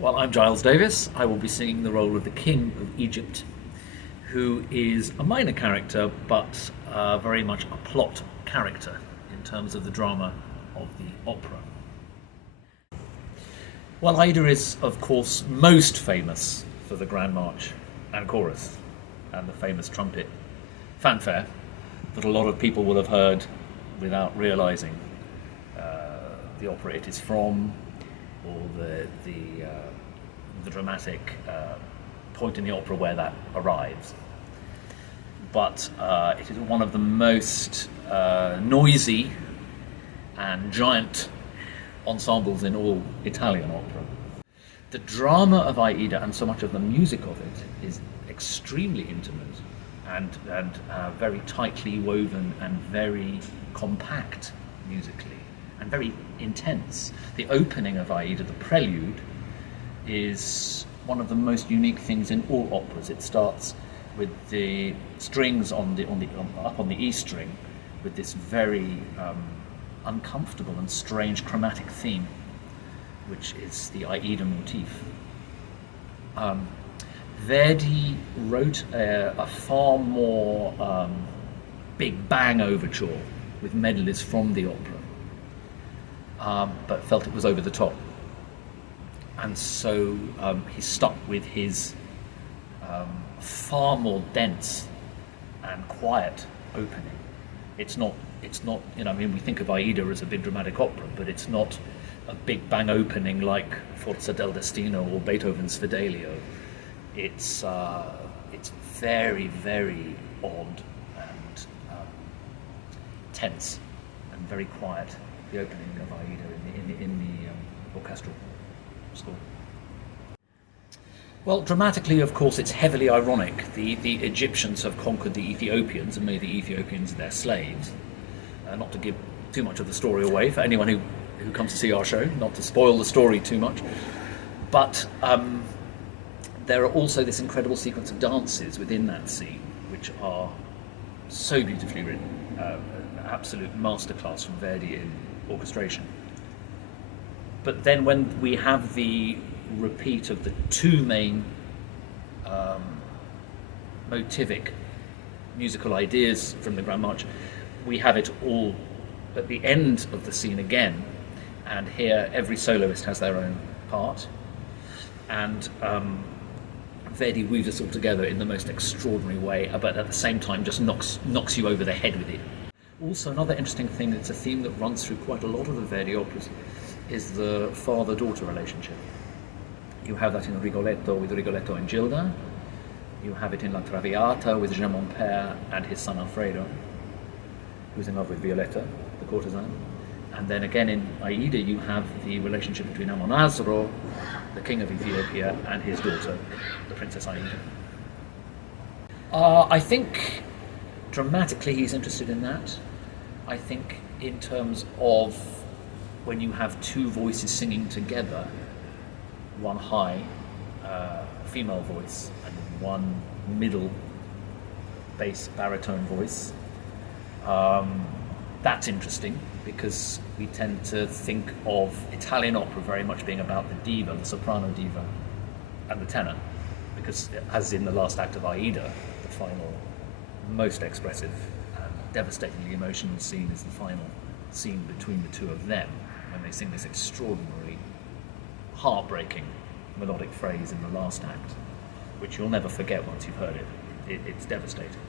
Well, I'm Giles Davis. I will be singing the role of the King of Egypt, who is a minor character, but very much a plot character in terms of the drama of the opera. Well, Aida is, of course, most famous for the Grand March and chorus, and the famous trumpet fanfare that a lot of people will have heard without realising the opera it is from, or the dramatic point in the opera where that arrives. But it is one of the most noisy and giant ensembles in all Italian opera. The drama of Aida and so much of the music of it is extremely intimate and very tightly woven and very compact musically and very intense. The opening of Aida, the prelude, is one of the most unique things in all operas. It starts with the strings up on the E string with this very uncomfortable and strange chromatic theme, which is the Aida motif. Verdi wrote a far more big bang overture with medleys from the opera, but felt it was over the top. And so he stuck with his far more dense and quiet opening. It's not, I mean, we think of Aida as a big dramatic opera, but it's not a big bang opening like Forza del Destino or Beethoven's Fidelio. It's very, very odd and tense and very quiet, the opening of Aida in the orchestral score. Well, dramatically, of course, it's heavily ironic. The Egyptians have conquered the Ethiopians and made the Ethiopians their slaves. Not to give too much of the story away for anyone who comes to see our show, not to spoil the story too much. But there are also this incredible sequence of dances within that scene, which are so beautifully written. An absolute masterclass from Verdi in orchestration. But then when we have the repeat of the two main motivic musical ideas from the Grand March, we have it all at the end of the scene again, and here every soloist has their own part, and Verdi weaves us all together in the most extraordinary way, but at the same time just knocks you over the head with it. Also, another interesting thing, it's a theme that runs through quite a lot of the Verdi operas, is the father-daughter relationship. You have that in Rigoletto with Rigoletto and Gilda. You have it in La Traviata with Jean Montpere and his son Alfredo, who's in love with Violetta, the courtesan. And then again in Aida you have the relationship between Amonasro, the king of Ethiopia, and his daughter, the Princess Aida. I think dramatically he's interested in that. I think in terms of when you have two voices singing together, one high female voice and one middle bass baritone voice, that's interesting because we tend to think of Italian opera very much being about the diva, the soprano diva, and the tenor, because as in the last act of Aida, the final, most expressive and devastatingly emotional scene is the final scene between the two of them, when they sing this extraordinary, heartbreaking melodic phrase in the last act, which you'll never forget once you've heard it. It's devastating.